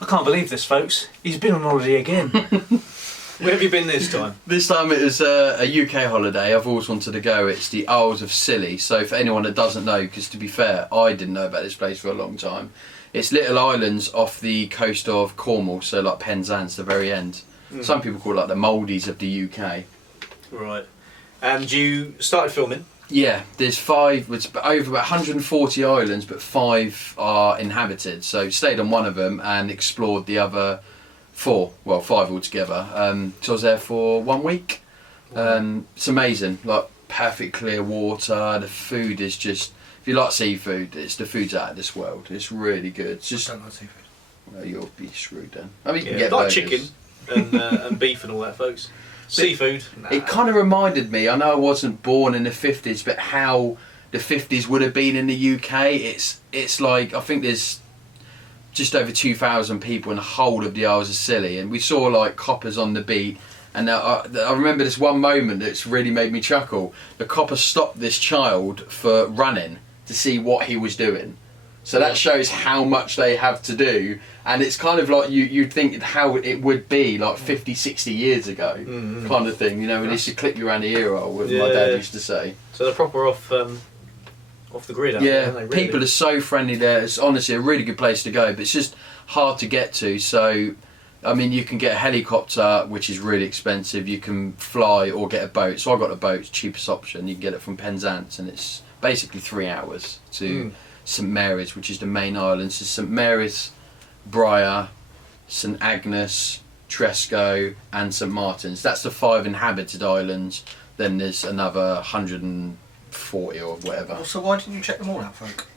I can't believe this, folks. He's been on holiday again. Where have you been this time? This time it was a UK holiday. I've always wanted to go. It's the Isles of Scilly. So for anyone that doesn't know, because to be fair, I didn't know about this place for a long time. It's little islands off the coast of Cornwall, so like Penzance, the very end. Some people call it like the Maldives of the UK. Right. And you started filming? Yeah, there's 5, it's over about 140 islands, but 5 are inhabited. So stayed on one of them and explored the other 4, well 5 altogether. So I was there for 1 week. It's amazing, like perfect clear water. The food is just, if you like seafood, the food's out of this world. It's really good. It's just, I don't like seafood. well, you'll be screwed then. I mean, you can Yeah, get like burgers. chicken and beef and all that, folks. Seafood. Nah. It kind of reminded me, I know I wasn't born in the 50s, but how the 50s would have been in the UK. It's like, I think there's just over 2,000 people in the whole of the Isles of Scilly, and we saw like coppers on the beat. And I remember this one moment that's really made me chuckle. The copper stopped this child for running to see what he was doing. So that shows how much they have to do, and it's kind of like you'd think how it would be like 50, 60 years ago, kind of thing. You know, it used to clip you around the ear, what my dad used to say. So they're proper off the grid, aren't Yeah, they, really? people are so friendly there. It's honestly a really good place to go, but it's just hard to get to. So, I mean, you can get a helicopter, which is really expensive. You can fly or get a boat. So I got a boat, it's the cheapest option. You can get it from Penzance, and it's basically 3 hours to St Mary's, which is the main island. So St Mary's, Briar, St Agnes, Tresco and St Martin's. That's the 5 inhabited islands. Then there's another 140 or whatever. Well, so why didn't you check them all out, folk?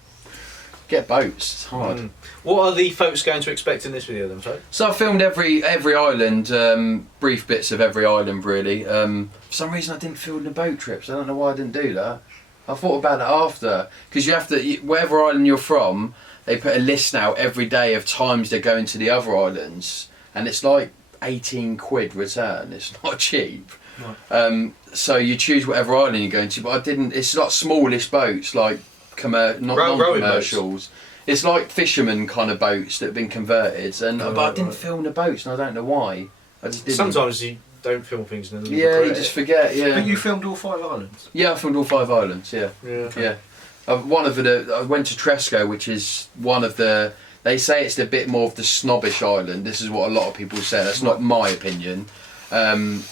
Get boats, it's hard. What are the folks going to expect in this video then, folks? So I filmed every island, brief bits of every island really. For some reason I didn't film the boat trips. I don't know why I didn't do that. I thought about it after, because you have to, wherever island you're from, they put a list out every day of times they're going to the other islands, and it's like 18 quid return. It's not cheap. Right. So you choose whatever island you're going to, but I didn't. It's like smallish boats, like non-commercials. It's like fishermen kind of boats that have been converted, and but I didn't film the boats, and I don't know why. I just didn't. Sometimes you don't film things and then you just forget. Yeah. But you filmed all 5 islands? Yeah, I filmed all 5 islands. Yeah. Yeah. One of I went to Tresco, which is one of the. They say it's a bit more of the snobbish island. This is what a lot of people say. That's not my opinion, and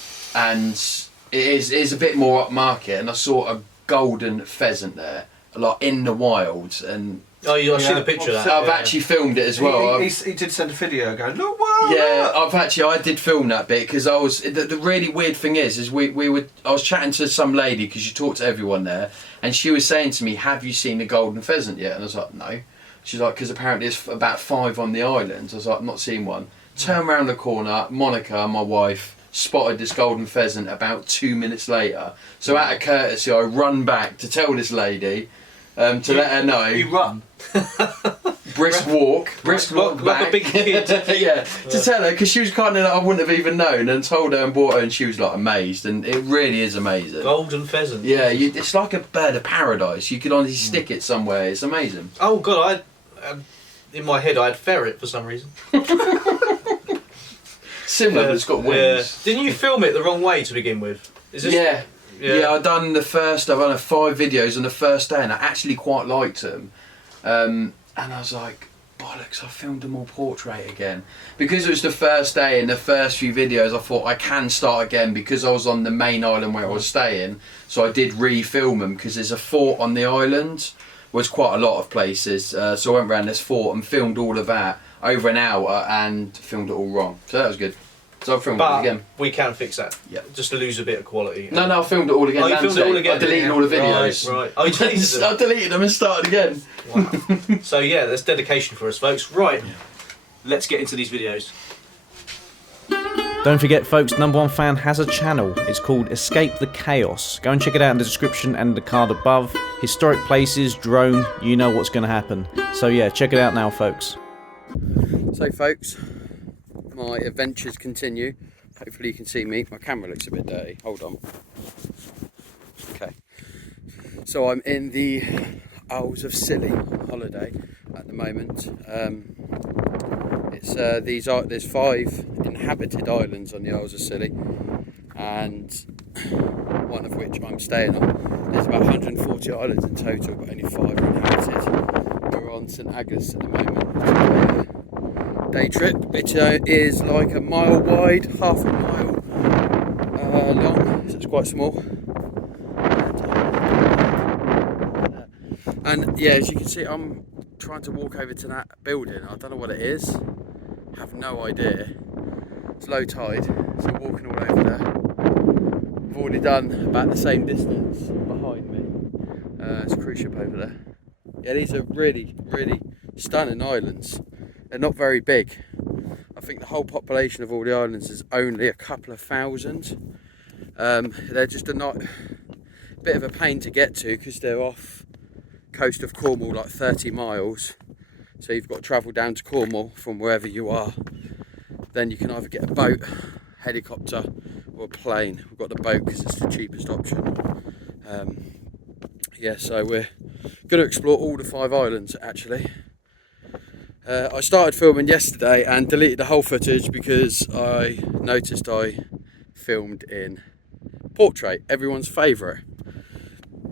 it is a bit more upmarket. And I saw a golden pheasant there, like in the wild, and. Oh, I see the picture of that. I've actually filmed it as well. He did send a video going, look, wow! Yeah, I did film that bit because I was. The really weird thing is I was chatting to some lady because you talk to everyone there, and she was saying to me, "Have you seen the golden pheasant yet?" And I was like, "No." She's like, "Because apparently there's about 5 on the island." I was like, "I'm not seeing one." Turn round the corner, Monica, my wife, spotted this golden pheasant about 2 minutes later. So out of courtesy, I run back to tell this lady. To let her know. You run? Brisk walk back. Like a big kid. Yeah, to tell her, because she was kind of like, I wouldn't have even known, and told her and brought her, and she was like amazed, and it really is amazing. Golden pheasant. Yeah, it's like a bird of paradise. You could honestly stick it somewhere. It's amazing. Oh God, in my head I had ferret for some reason. Similar, but it's got wings. Didn't you film it the wrong way to begin with? Is this? Yeah, I've done 5 videos on the first day, and I actually quite liked them. And I was like, bollocks, I filmed them all portrait again. Because it was the first day and the first few videos, I thought I can start again because I was on the main island where I was staying. So I did re-film them because there's a fort on the island. Was quite a lot of places. So I went around this fort and filmed all of that over an hour and filmed it all wrong. So that was good. So I filmed it again. We can fix that. Yeah. Just to lose a bit of quality. No, I filmed it all again. Oh, you filmed it all again? I deleted all the videos. Right. Oh, you deleted them? I deleted them and started again. Wow. So yeah, that's dedication for us, folks. Right. Let's get into these videos. Don't forget, folks, Number One Fan has a channel. It's called Escape the Chaos. Go and check it out in the description and the card above. Historic places, drone, you know what's going to happen. So yeah, check it out now, folks. So folks, my adventures continue. Hopefully you can see me. My camera looks a bit dirty. Hold on. Okay. So I'm in the Isles of Scilly holiday at the moment. It's there's 5 inhabited islands on the Isles of Scilly, and one of which I'm staying on. There's about 140 islands in total, but only 5 are inhabited. We're on St Agnes at the moment. Day trip. It is like a mile wide, half a mile long, so it's quite small. And yeah, as you can see, I'm trying to walk over to that building. I don't know what it is. Have no idea. It's low tide, so I'm walking all over there. I've already done about the same distance behind me. It's a cruise ship over there. Yeah, these are really, really stunning islands. They're not very big. I think the whole population of all the islands is only a couple of thousand. They're just a bit of a pain to get to because they're off coast of Cornwall, like 30 miles. So you've got to travel down to Cornwall from wherever you are. Then you can either get a boat, helicopter, or a plane. We've got the boat because it's the cheapest option. Yeah, so we're going to explore all the 5 islands actually. I started filming yesterday and deleted the whole footage because I noticed I filmed in portrait, everyone's favourite.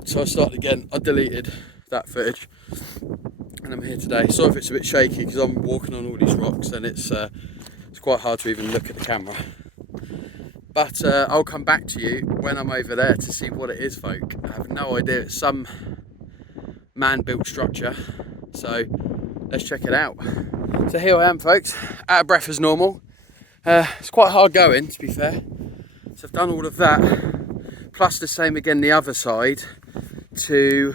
So I started again. I deleted that footage and I'm here today. Sorry if it's a bit shaky because I'm walking on all these rocks and it's quite hard to even look at the camera. But I'll come back to you when I'm over there to see what it is, folk. I have no idea. It's some man-built structure, so let's check it out. So here I am, folks, out of breath as normal. It's quite hard going, to be fair. So I've done all of that, plus the same again the other side to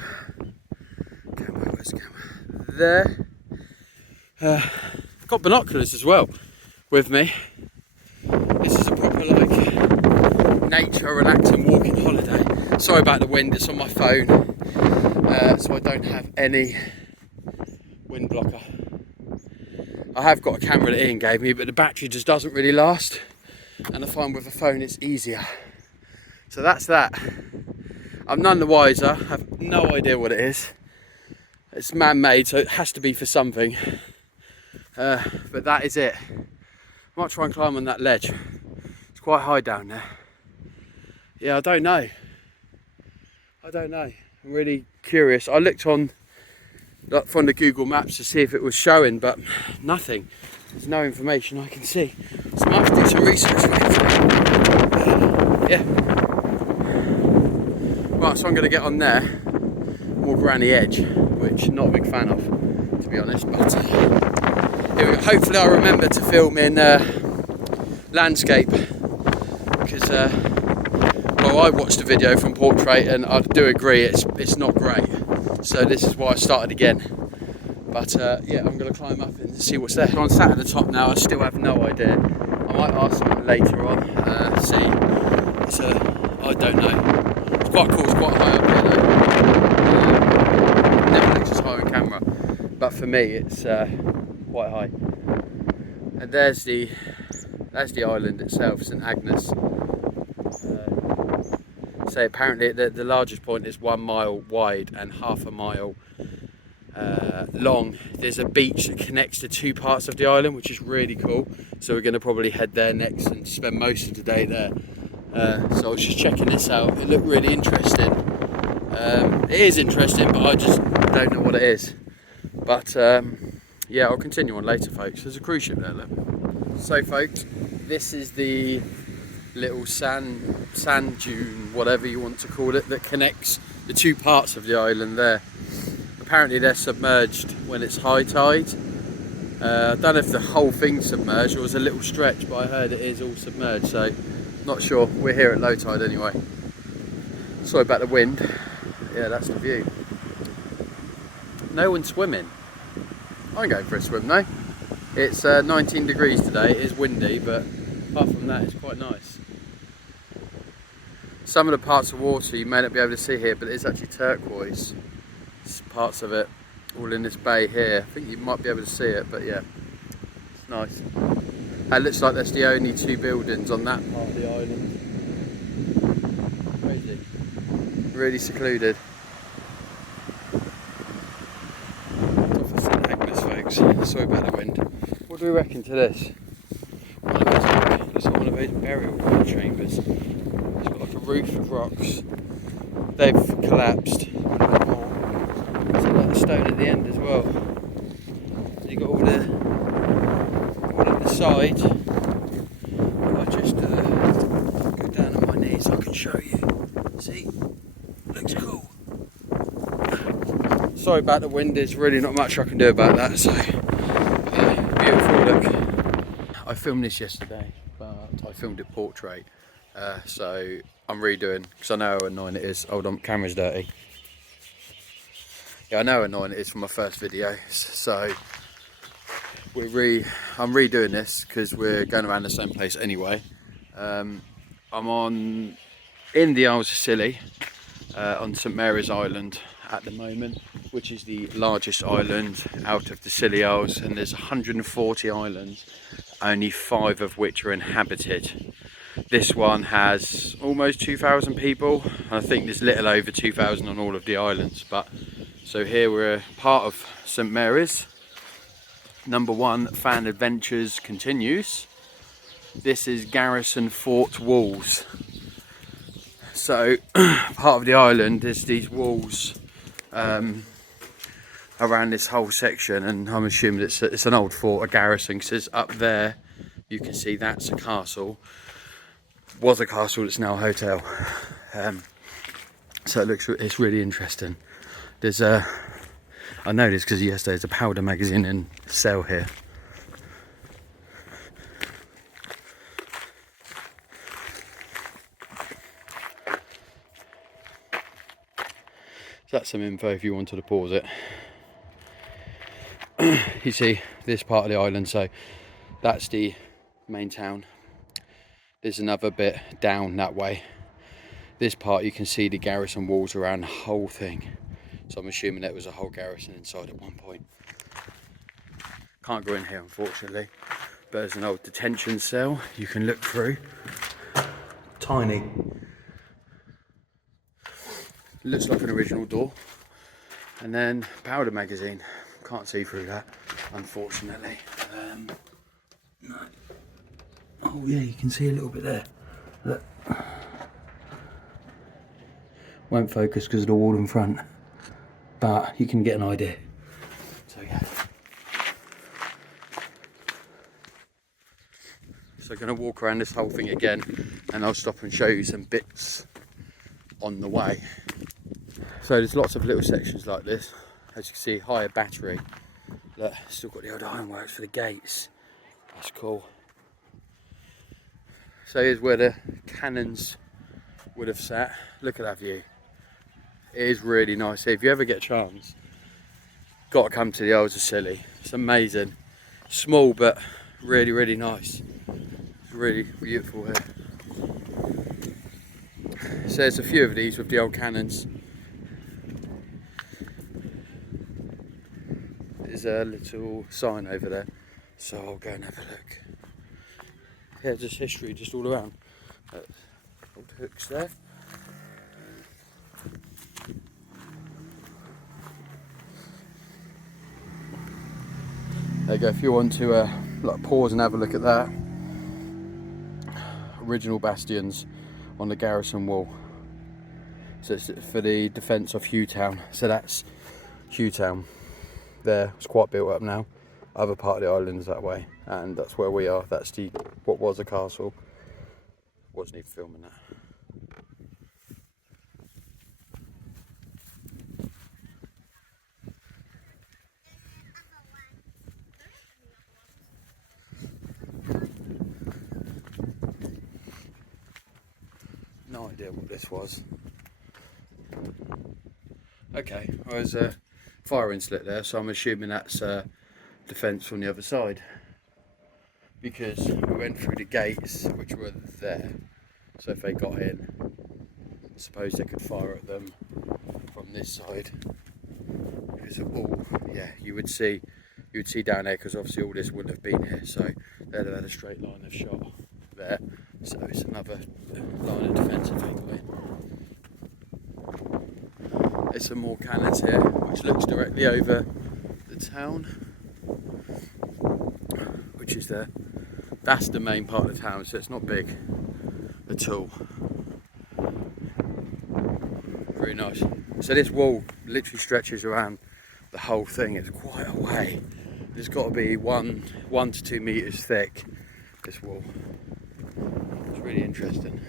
where's the camera? There. I've got binoculars as well with me. This is a proper like nature relaxing walking holiday. Sorry about the wind, it's on my phone, so I don't have any wind blocker. I have got a camera that Ian gave me, but the battery just doesn't really last, and I find with a phone it's easier. So that's that. I'm none the wiser, I have no idea what it is. It's man-made, so it has to be for something. But that is it. I might try and climb on that ledge. It's quite high down there. Yeah, I don't know. I'm really curious. I looked on from the Google Maps to see if it was showing, but nothing. There's no information I can see. So I might have to do some research later. Yeah. Right, so I'm going to get on there, walk around the edge, which I'm not a big fan of, to be honest. But here we go. Hopefully I remember to film in landscape, because well, I watched the video from portrait and I do agree it's not great. So this is why I started again. But yeah, I'm going to climb up and see what's there. I'm sat at the top now. I still have no idea. I might ask someone later on. See. I don't know. It's quite cool. It's quite high up here though. Never looks as high on camera, but for me it's quite high. And there's the island itself, St Agnes. So apparently the largest point is 1 mile wide and half a mile long. There's a beach that connects the 2 parts of the island, which is really cool. So we're going to probably head there next and spend most of the day there. So I was just checking this out. It looked really interesting. It is interesting, but I just don't know what it is. But yeah, I'll continue on later, folks. There's a cruise ship there, look. So, folks, this is the little sand dune, whatever you want to call it, that connects the 2 parts of the island there. Apparently they're submerged when it's high tide. I don't know if the whole thing's submerged or it's a little stretch, but I heard it is all submerged, so not sure. We're here at low tide anyway. Sorry about the wind. Yeah, that's the view. No one's swimming. I'm going for a swim though. It's 19 degrees today. It is windy, but apart from that, it's quite nice. Some of the parts of water you may not be able to see here, but it's actually turquoise. It's parts of it all in this bay here. I think you might be able to see it, but yeah, it's nice. It looks like that's the only 2 buildings on that part of the island. Crazy. Really secluded. It's off of St Agnes, folks. Sorry about the wind. What do we reckon to this? Looks like one of those burial chambers. It's got like a roof of rocks. They've collapsed. There's a lot of stone at the end as well. So you got all on the side. I'll just go down on my knees so I can show you. See? Looks cool. Sorry about the wind, there's really not much I can do about that, so beautiful look. I filmed this yesterday, but I filmed it portrait, so I'm redoing, because I know how annoying it is. Hold on, camera's dirty. Yeah, I know how annoying it is from my first video, so I'm redoing this because we're going around the same place anyway. I'm in the Isles of Scilly, on St Mary's Island at the moment, which is the largest island out of the Scilly Isles, and there's 140 islands, only 5 of which are inhabited. This one has almost 2,000 people, and I think there's little over 2,000 on all of the islands. But so here we're part of St Mary's. Number 1 fan adventures continues. This is Garrison Fort walls. So part of the island is these walls around this whole section, and I'm assuming it's an old fort, a garrison, because up there you can see that's a castle. Was a castle, it's now a hotel. So it's really interesting. There's I know this because yesterday there's a powder magazine in sale here. So that's some info if you wanted to pause it. You see this part of the island, so that's the main town. There's another bit down that way. This part you can see the garrison walls around the whole thing. So I'm assuming that was a whole garrison inside at one point. Can't go in here unfortunately, but there's an old detention cell you can look through. Tiny. Looks like an original door. And then powder magazine. Can't see through that, unfortunately. No. Oh yeah, you can see a little bit there. Look. Won't focus because of the wall in front, but you can get an idea. So yeah. So I'm going to walk around this whole thing again, and I'll stop and show you some bits on the way. So there's lots of little sections like this. As you can see, higher battery. Look, still got the old ironworks for the gates. That's cool. So here's where the cannons would have sat. Look at that view. It is really nice here. If you ever get a chance, got to come to the Isles of Scilly. It's amazing. Small but really, really nice. It's really beautiful here. So there's a few of these with the old cannons. There's a little sign over there, so I'll go and have a look. Yeah, just history just all around. Old hooks there. There you go, if you want to like pause and have a look at that. Original bastions on the garrison wall. So it's for the defence of Hughtown. So that's Hughtown. There, it's quite built up now. Other part of the island is that way, and that's where we are. That's the what was a castle. Wasn't even filming that. No idea what this was. Okay, there's a fire inlet there, so I'm assuming that's defence from the other side, because we went through the gates which were there, so if they got in, I suppose they could fire at them from this side. Because of all, yeah, you would see down there, because obviously all this wouldn't have been here, so they'd have had a straight line of shot there, so it's another line of defence if they got in. There's some more cannons here, which looks directly over the town. which is that's the main part of the town, so it's not big at all. Very nice. So this wall literally stretches around the whole thing. It's quite a way. It's got to be 1 to 2 meters thick, this wall. It's really interesting.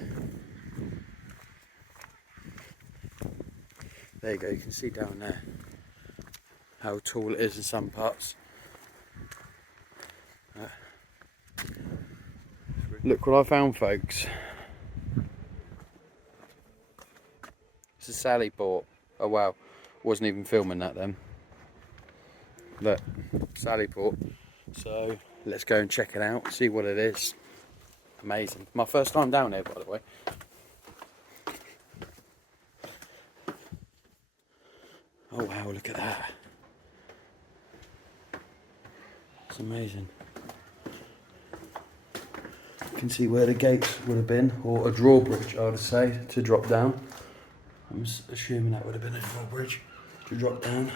There you go, you can see down there how tall it is in some parts. Look what I found, folks. It's a Sally Port. Oh wow, wasn't even filming that then. Look, Sally Port. So let's go and check it out, see what it is. Amazing. My first time down here, by the way. Oh wow, look at that. It's amazing. You can see where the gates would have been, or a drawbridge, I would say, to drop down. I'm assuming that would have been a drawbridge to drop down.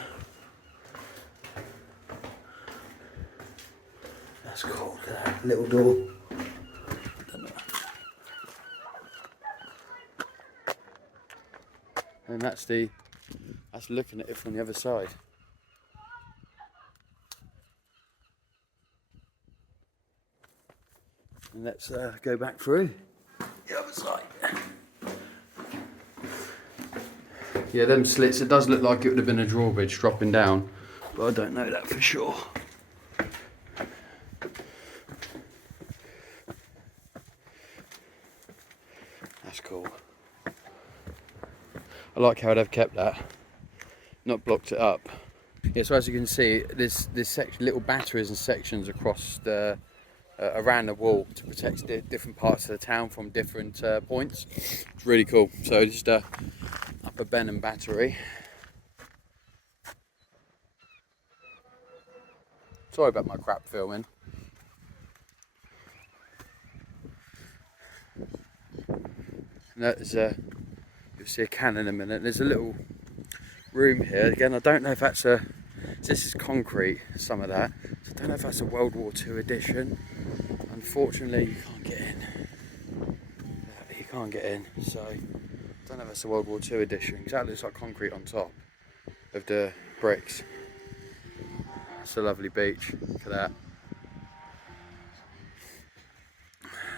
That's cool, look at that little door. And that's looking at it from the other side. And let's go back through the other side. Yeah, them slits, it does look like it would have been a drawbridge dropping down, but I don't know that for sure. That's cool. I like how they've kept that, not blocked it up. Yeah, so as you can see, there's little batteries and sections across the around the wall to protect different parts of the town from different points. It's really cool. So just Upper Benham Battery. Sorry about my crap filming. And there's you'll see a cannon in a minute. There's a little room here. Again, I don't know if that's this is concrete, some of that. So I don't know if that's a World War II edition. Unfortunately, you can't get in. You can't get in, so I don't know if that's a World War II edition, because that looks like concrete on top of the bricks. It's a lovely beach, look at that.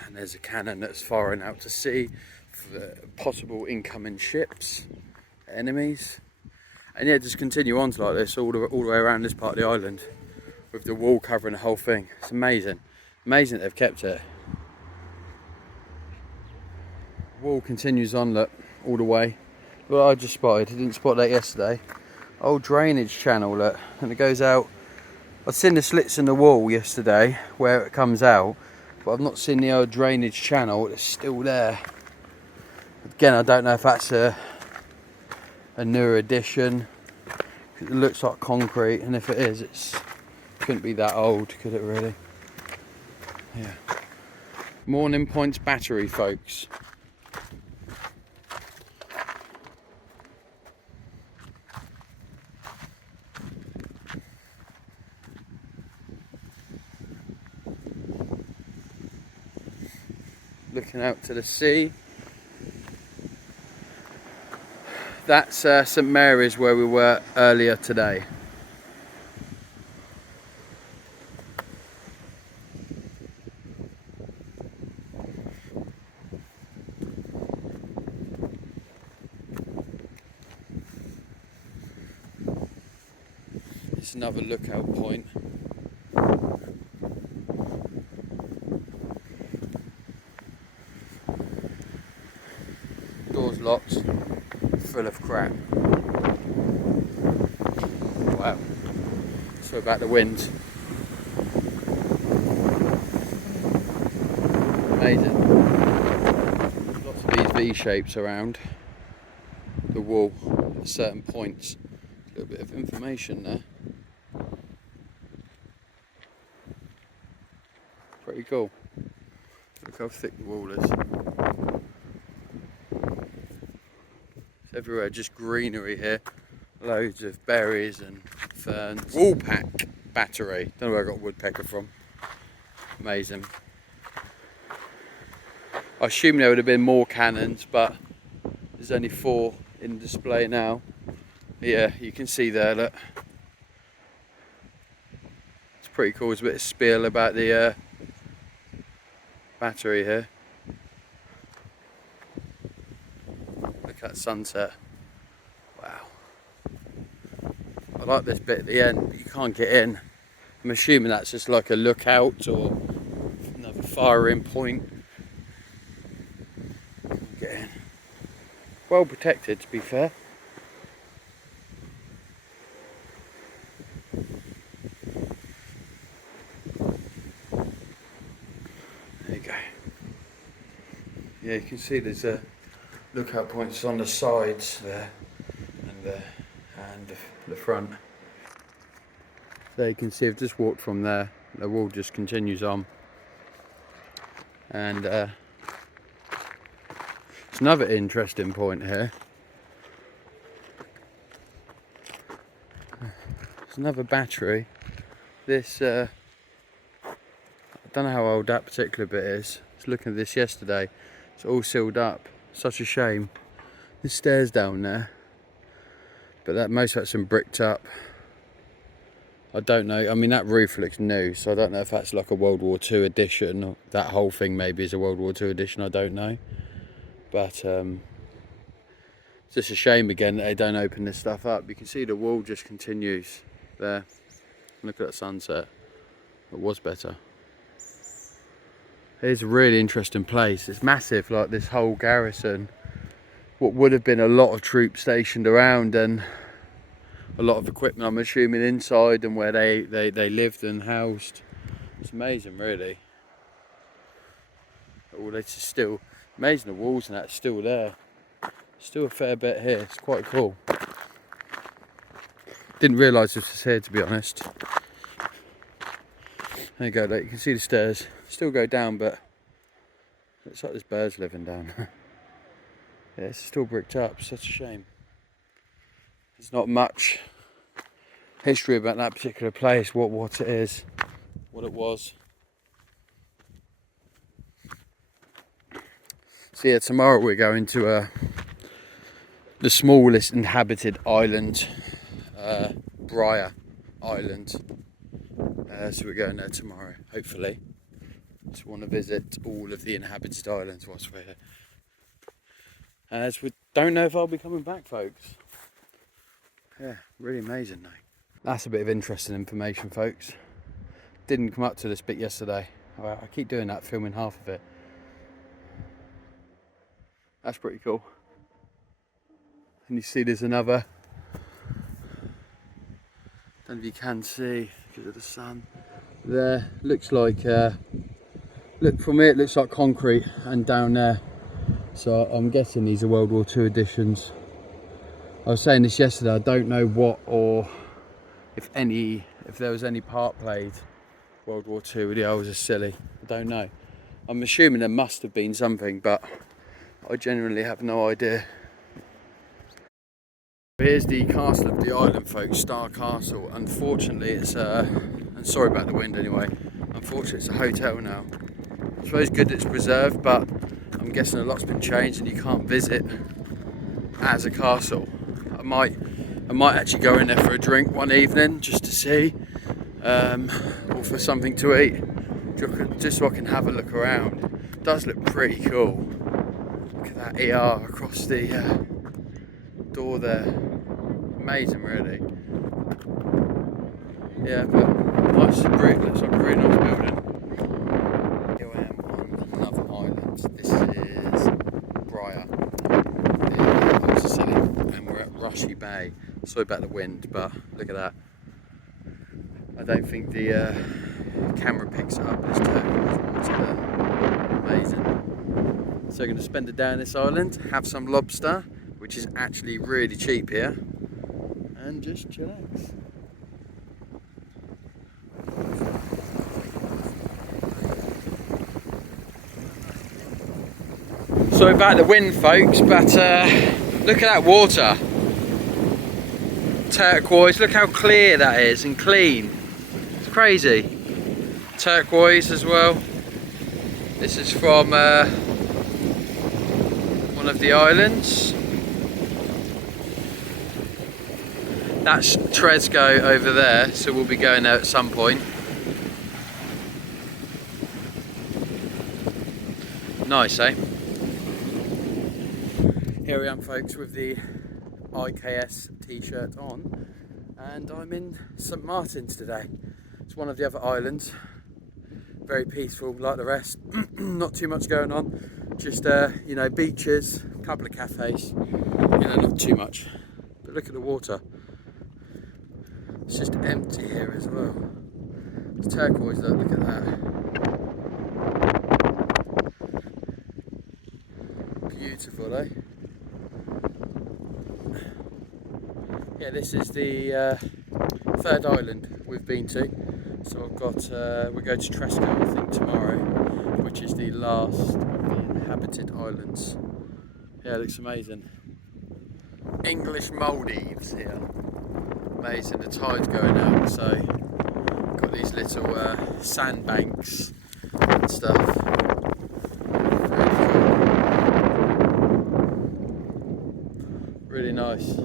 And there's a cannon that's firing out to sea for possible incoming ships, enemies. And yeah, just continue on like this all the way around this part of the island, with the wall covering the whole thing. It's amazing. Amazing that they've kept it. Wall continues on, look, all the way. What I just spotted, I didn't spot that yesterday. Old drainage channel, look, and it goes out. I've seen the slits in the wall yesterday where it comes out, but I've not seen the old drainage channel. It's still there. Again, I don't know if that's a newer addition. It looks like concrete, and if it is, it couldn't be that old, could it really? Yeah. Morning Points Battery, folks. Looking out to the sea. That's St Mary's, where we were earlier today. It's another lookout point. Doors locked, full of crap. Wow. So about the wind. Amazing. Lots of these V-shapes around the wall at certain points. A little bit of information there. Pretty cool. Look how thick the wall is. It's everywhere, just greenery here. Loads of berries and ferns. Woolpack Battery. Don't know where I got woodpecker from. Amazing. I assume there would have been more cannons, but there's only 4 in display now. Yeah, you can see there, look. It's pretty cool. There's a bit of spiel about the battery here. Look at that sunset. Wow. I like this bit at the end, but you can't get in. I'm assuming that's just like a lookout or another firing point. Get in. Well protected, to be fair. There you go. Yeah, you can see there's lookout points on the sides there and the front. There you can see I've just walked from there. The wall just continues on, and it's another interesting point here. There's another battery. This I don't know how old that particular bit is. I was looking at this yesterday. It's all sealed up. Such a shame. There's stairs down there, but that most of that's been bricked up. I don't know. I mean, that roof looks new, so I don't know if that's like a World War II edition, or that whole thing maybe is a World War II edition. I don't know, but it's just a shame again that they don't open this stuff up. You can see the wall just continues there. Look at that sunset. It was better. It's a really interesting place. It's massive, like this whole garrison. What would have been a lot of troops stationed around, and a lot of equipment, I'm assuming, inside and where they lived and housed. It's amazing, really. Oh, it's still amazing. The walls and that's still there. Still a fair bit here. It's quite cool. Didn't realise this was here, to be honest. There you go. Look, you can see the stairs. Still go down, but looks like there's birds living down. Yeah, it's still bricked up. Such a shame. There's not much history about that particular place, what it is, what it was. So yeah, tomorrow we're going to the smallest inhabited island, Bryah Island. So we're going there tomorrow, hopefully. Just want to visit all of the inhabited islands whilst we're here. As we don't know if I'll be coming back, folks. Yeah, really amazing though. That's a bit of interesting information, folks. Didn't come up to this bit yesterday. I keep doing that, filming half of it. That's pretty cool. And you see there's another, don't know if you can see because of the sun there. Looks like look, from here it looks like concrete, and down there, so I'm guessing these are World War II editions. I was saying this yesterday, I don't know what, or if there was any part played World War II. The others are silly. I don't know. I'm assuming there must have been something, but I genuinely have no idea. Here's the castle of the island, folks, Star Castle. Unfortunately, it's and sorry about the wind anyway, unfortunately it's a hotel now. I suppose good it's preserved, but I'm guessing a lot's been changed and you can't visit as a castle. I might actually go in there for a drink one evening just to see, or for something to eat, just so I can have a look around. It does look pretty cool. Look at that ER across the door there. Amazing, really. Yeah, but nice, looks like a really nice building. Here I am on another island. This is Bryah, the host city, and we're at Rushy Bay. Sorry about the wind, but look at that. I don't think the camera picks it up. There's turquoise water there. Amazing. So we're going to spend a day on this island, have some lobster, which is actually really cheap here, and just chillax. Sorry about the wind, folks, but look at that water. Turquoise, look how clear that is and clean. It's crazy. turquoise as well. This is from one of the islands. That's Tresco over there, so we'll be going there at some point. Nice, eh? Here we am, folks, with the IKS t-shirt on, and I'm in St Martin's today. It's one of the other islands. Very peaceful like the rest. Not too much going on. Just you know, beaches, a couple of cafes. You know, not too much. But look at the water. It's just empty here as well. It's turquoise though, look at that. Beautiful, eh? Yeah, this is the third island we've been to. So I've got, we go to Tresco I think tomorrow, which is the last of the inhabited islands. Yeah, it looks amazing. English Maldives here. Amazing, the tide's going out, so got these little sandbanks and stuff. Really nice.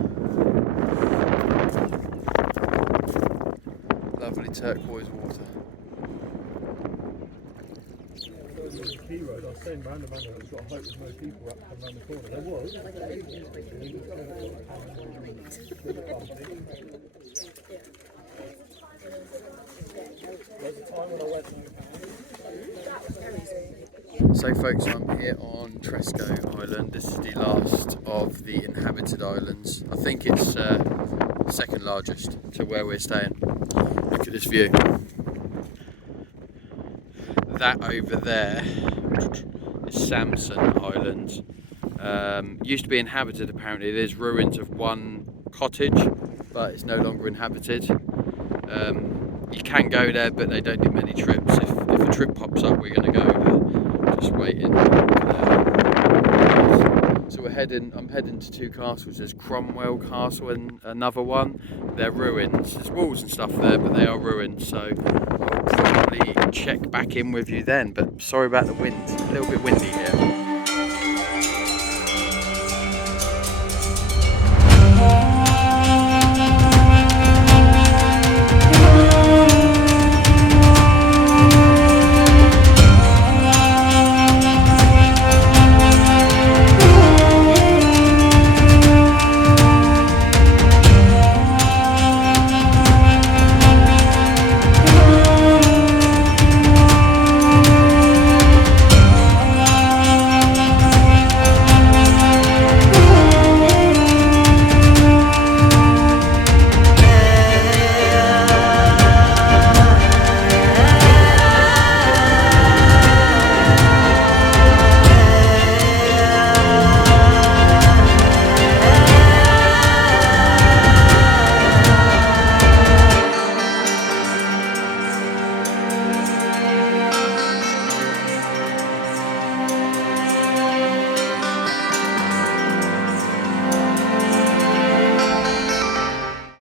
Lovely turquoise water. Key road, I was saying round the manor, we've got to hope there's no people up come round the corner. There was. So folks, I'm here on Tresco Island. This is the last of the inhabited islands. I think it's second largest to where we're staying. Look at this view. That over there is Samson Island. Used to be inhabited apparently. There's ruins of one cottage, but it's no longer inhabited. You can go there, but they don't do many trips. If a trip pops up, we're going to go, but just waiting. So I'm heading to two castles. There's Cromwell Castle and another one. They're ruins. There's walls and stuff there, but they are ruins. So I'll probably check back in with you then. But sorry about the wind. A little bit windy here.